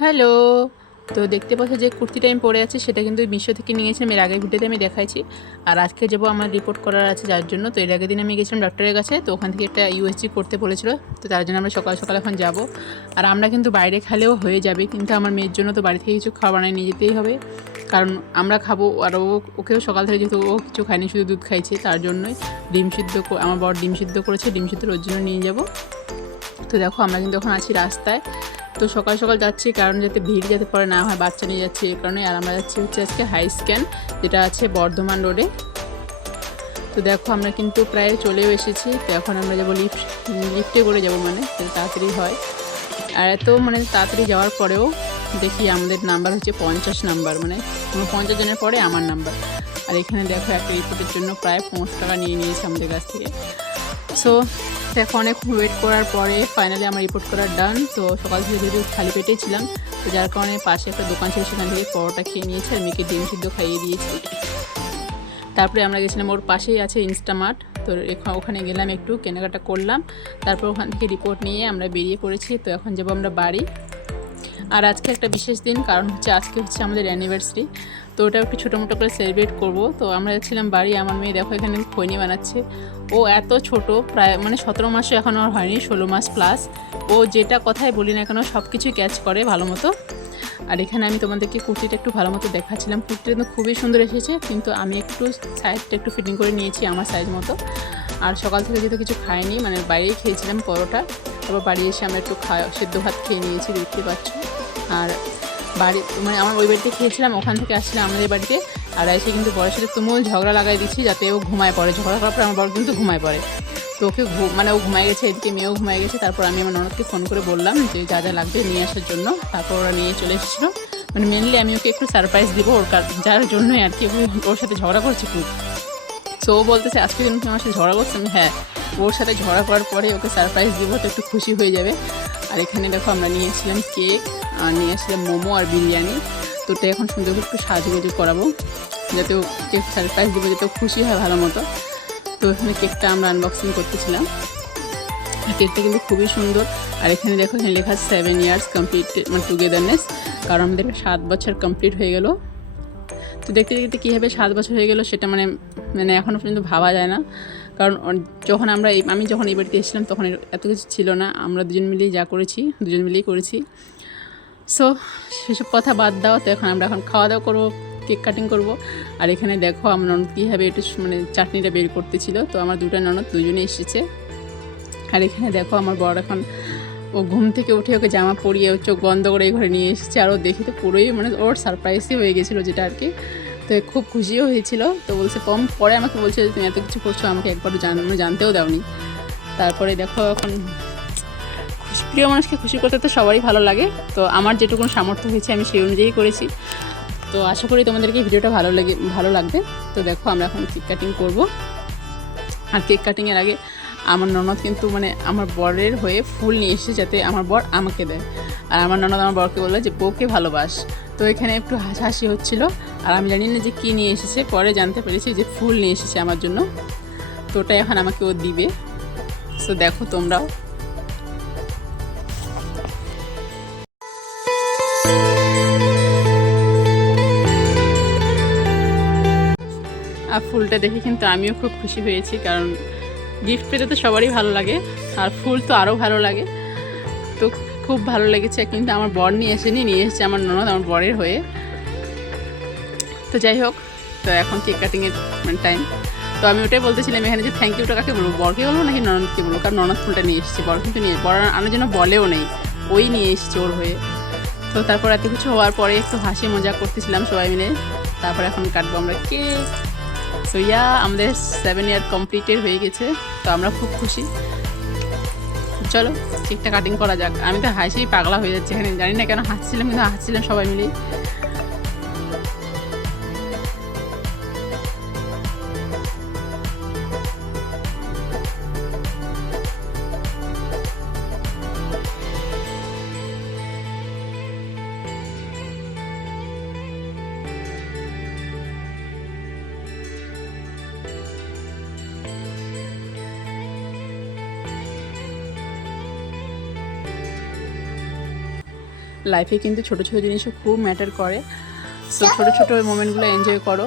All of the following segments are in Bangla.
হ্যালো। তো দেখতে পাচ্ছ যে কুর্তিটা আমি পরে আছি সেটা কিন্তু মিশো থেকে নিয়েছিলাম। এর আগের ভিডিওতে আমি দেখাইছি। আর আজকে যাবো আমার রিপোর্ট করার আছে যার জন্য। তো এর আগের দিন আমি গেছিলাম ডক্টরের কাছে, তো ওখান থেকে একটা ইউএসজি করতে বলেছিল। তো তার জন্য আমরা সকাল সকাল এখন যাব। আর আমরা কিন্তু বাইরে খেলেও হয়ে যাবে, কিন্তু আমার মেয়ের জন্য তো বাড়ি থেকে কিছু খাবার বানিয়ে নিয়ে যেতেই হবে, কারণ আমরা খাবো। আর ওকেও সকাল থেকে যেহেতু ও কিছু খায়নি, শুধু দুধ খাইছে, তার জন্যই ডিম সিদ্ধ আমার বর ডিম সিদ্ধ করেছে, ডিম সিদ্ধ ওর জন্য নিয়ে যাব। তো দেখো আমরা কিন্তু এখন আছি রাস্তায়। তো সকাল সকাল যাচ্ছি কারণ যাতে ভিড় যাতে পরে না হয়, বাচ্চা নিয়ে যাচ্ছি এই কারণে। আর আমরা যাচ্ছি হচ্ছে আজকে হাই স্ক্যান, যেটা আছে বর্ধমান রোডে। তো দেখো আমরা কিন্তু প্রায় চলেও এসেছি। তো এখন আমরা যাবো লিফটে করে যাব, মানে তাড়াতাড়ি হয়। আর এত মানে তাড়াতাড়ি যাওয়ার পরেও দেখি আমাদের নাম্বার হচ্ছে 50 নাম্বার, মানে 50 জনের পরে আমার নাম্বার। আর এখানে দেখো একটা রিপোর্টের জন্য প্রায় 50 টাকা নিয়ে নিয়েছে আমাদের কাছ থেকে। সো দেখো অনেক ওয়েট করার পরে ফাইনালি আমার রিপোর্ট করার ডান। তো সকাল থেকে যেহেতু খালি পেটেই ছিলাম, তো যার কারণে পাশে একটা দোকান ছিল, সেখান থেকে পরোটা খেয়ে নিয়েছি আর মেয়েকে ডিম সিদ্ধ খাইয়ে দিয়েছি। তারপরে আমরা গেছিলাম, ওর পাশেই আছে ইনস্টামার্ট, তো ওখানে গেলাম, একটু কেনাকাটা করলাম। তারপর ওখান থেকে রিপোর্ট নিয়ে আমরা বেরিয়ে পড়েছি। তো এখন যাবো আমরা বাড়ি। আর আজকে একটা বিশেষ দিন, কারণ হচ্ছে আজকে হচ্ছে আমাদের অ্যানিভার্সারি। তো ওটা একটু ছোটো মোটো করে সেলিব্রেট করব। তো আমরা যাচ্ছিলাম বাড়ি। আমার মেয়ে দেখো এখানে খৈনি বানাচ্ছে। ও এত ছোট, প্রায় মানে 17 মাসও এখনও আর হয়নি, 16 মাস প্লাস। ও যেটা কথাই বলি না কেন সব কিছুই ক্যাচ করে ভালো মতো। আর এখানে আমি তোমাদেরকে কুর্তিটা একটু ভালো মতো দেখাচ্ছিলাম। কুর্তিটা কিন্তু খুবই সুন্দর এসেছে, কিন্তু আমি একটু সাইজটা একটু ফিটিং করে নিয়েছি আমার সাইজ মতো। আর সকাল থেকে যেহেতু কিছু খাইনি, মানে বাইরেই খেয়েছিলাম পরোটা, তারপর বাড়ি এসে আমরা একটু সেদ্ধ ভাত খেয়ে নিয়েছি, দেখতে পাচ্ছ। আর বাড়ি মানে আমার ওই বাড়িতে খেয়েছিলাম, ওখান থেকে আসছিলাম আমাদের বাড়িতে। আর এসে কিন্তু বরের সাথে তুমুল ঝগড়া লাগাই দিচ্ছি যাতে ও ঘুমায় পড়ে। ঝগড়া করার পর আমার বর কিন্তু ঘুমায় পড়ে। তো ওকে মানে ও ঘুমায় গেছে, এদিকে মেয়েও ঘুমায় গেছে। তারপর আমি আমার ননদকে ফোন করে বললাম যে যা যা লাগবে নিয়ে আসার জন্য। তারপর ওরা নিয়ে চলে এসেছিলো। মানে মেনলি আমি ওকে একটু সারপ্রাইজ দিব, যার জন্যই আর কি ওর সাথে ঝগড়া করছি খুব। সো ও বলতেছে আজকে তুমি আমার সাথে ঝগড়া করছো। আমি হ্যাঁ, ওর সাথে ঝগড়া করার পরে ওকে সারপ্রাইজ দিব, তো একটু খুশি হয়ে যাবে। আর এখানে দেখো আমরা নিয়েছিলাম কেক, আর নিয়ে আসছিলাম মোমো আর বিরিয়ানি। তো ওটা এখন সুন্দর করে একটু সাজুগুজু করাবো, যাতে ওকে সারপ্রাইজ দেবো, যাতে খুশি হয় ভালো মতো। তো এখানে কেকটা আমরা আনবক্সিং করতেছিলাম। কেকটা কিন্তু খুবই সুন্দর। আর এখানে দেখো, এখানে লেখা আছে 7 ইয়ার্স কমপ্লিট, মানে টুগেদারনেস, কারণ আমাদের 7 বছর কমপ্লিট হয়ে গেল। তো দেখতে দেখতে কীভাবে 7 বছর হয়ে গেলো সেটা মানে মানে এখনও পর্যন্ত ভাবা যায় না। কারণ যখন আমি যখন এই বাড়িতে এসেছিলাম তখন এত কিছু ছিল না, আমরা দুজন মিলেই যা করেছি দুজন মিলেই করেছি। সো সেসব কথা বাদ দাও। তো এখন খাওয়া দাওয়া করবো, কেক কাটিং করব। আর এখানে দেখো আমার ননদ কীভাবে একটু মানে চাটনিটা বের করতেছিল। তো আমার দুটো ননদ দুজনে এসেছে। আর এখানে দেখো আমার বর এখন ও ঘুম থেকে উঠে ওকে জামা পরিয়ে চোখ বন্ধ করে এই ঘরে নিয়ে এসেছে। আর ও দেখে তো পুরোই মানে ওর সারপ্রাইজই হয়ে গেছিলো, যেটা আর কি। তো খুব খুশিও হয়েছিল। তো বলছে পরে আমাকে বলছে যে তুমি এত কিছু করছো, আমাকে একবারও জানতেও দাওনি। তারপরে দেখো এখন প্রিয় মানুষকে খুশি করতে তো সবারই ভালো লাগে। তো আমার যেটুকুন সামর্থ্য হয়েছে আমি সেই অনুযায়ী করেছি। তো আশা করি তোমাদেরকে ভিডিওটা ভালো লাগবে। তো দেখো আমরা এখন কেক কাটিং করব। আর কেক কাটিংয়ের আগে আমার ননদ কিন্তু মানে আমার বরের হয়ে ফুল নিয়ে এসেছে, যাতে আমার বর আমাকে দেয়। আর আমার ননদ আমার বরকে বললো যে বউকে ভালোবাস। তো এখানে একটু হাসাহাসি হচ্ছিল। আর আমি জানি না যে কী নিয়ে এসেছে, পরে জানতে পেরেছি যে ফুল নিয়ে এসেছে আমার জন্য। তো ওটাই এখন আমাকে ও দিবে। সো দেখো তোমরাও। আর ফুলটা দেখে কিন্তু আমিও খুব খুশি হয়েছি, কারণ গিফট পেতে তো সবারই ভালো লাগে, আর ফুল তো আরও ভালো লাগে। তো খুব ভালো লেগেছে। কিন্তু আমার বর নিয়ে এসেছে আমার ননদ আমার বরের হয়ে। তো যাই হোক, তো এখন কেক কাটিংয়ের মানে টাইম। তো আমি ওটাই বলতেছিলাম এখানে যে থ্যাংক ইউটা কাকে বলবো, বরকে বলবো নাকি ননদকে বলবো, কারণ ননদ ফুলটা নিয়ে এসেছে, বর কিন্তু বর আনার জন্য বলেও নেই, ওই নিয়ে এসেছে ওর হয়ে। তো তারপর এত কিছু হওয়ার পরে একটু হাসি মজা করতেছিলাম সবাই মিলে। তারপর এখন কাটবো আমরা কেক। সো আমাদের 7 ইয়ার কমপ্লিটেড হয়ে গেছে। তো আমরা খুব খুশি। চলো কেকটা কাটিং করা যাক। আমি তো হাসিই পাগলা হয়ে যাচ্ছি এখানে, জানি না কেন হাসছিলাম, কিন্তু হাসছিলাম সবাই মিলেই। লাইফে কিন্তু ছোটো ছোটো জিনিসও খুব ম্যাটার করে। তো ছোটো ছোটো মোমেন্টগুলো এনজয় করো।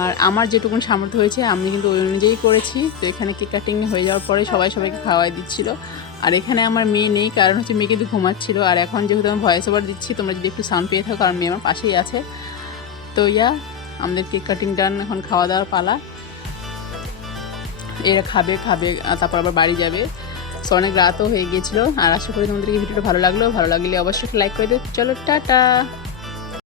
আর আমার যেটুকুন সামর্থ্য হয়েছে আমি কিন্তু ওই অনুযায়ী করেছি। তো এখানে কেক কাটিং হয়ে যাওয়ার পরে সবাইকে খাওয়াই দিচ্ছিল। আর এখানে আমার মেয়ে নেই, কারণ হচ্ছে মেয়ে কিন্তু ঘুমাচ্ছিল। আর এখন যেহেতু আমি ভয়েস ওভার দিচ্ছি, তোমরা যদি একটু সাউন্ড পেয়ে থাকো, কারণ মেয়ে আমার পাশেই আছে। তো আমাদের কেক কাটিং ডান, এখন খাওয়া দাওয়ার পালা। এরা খাবে, তারপর আবার বাড়ি যাবে। সো অনেক রাতও হয়ে গিয়েছিলো। আর আশা করি তোমাদেরকে ভিডিওটা ভালো লাগলে অবশ্যই লাইক করে দিও। চলো টাটা।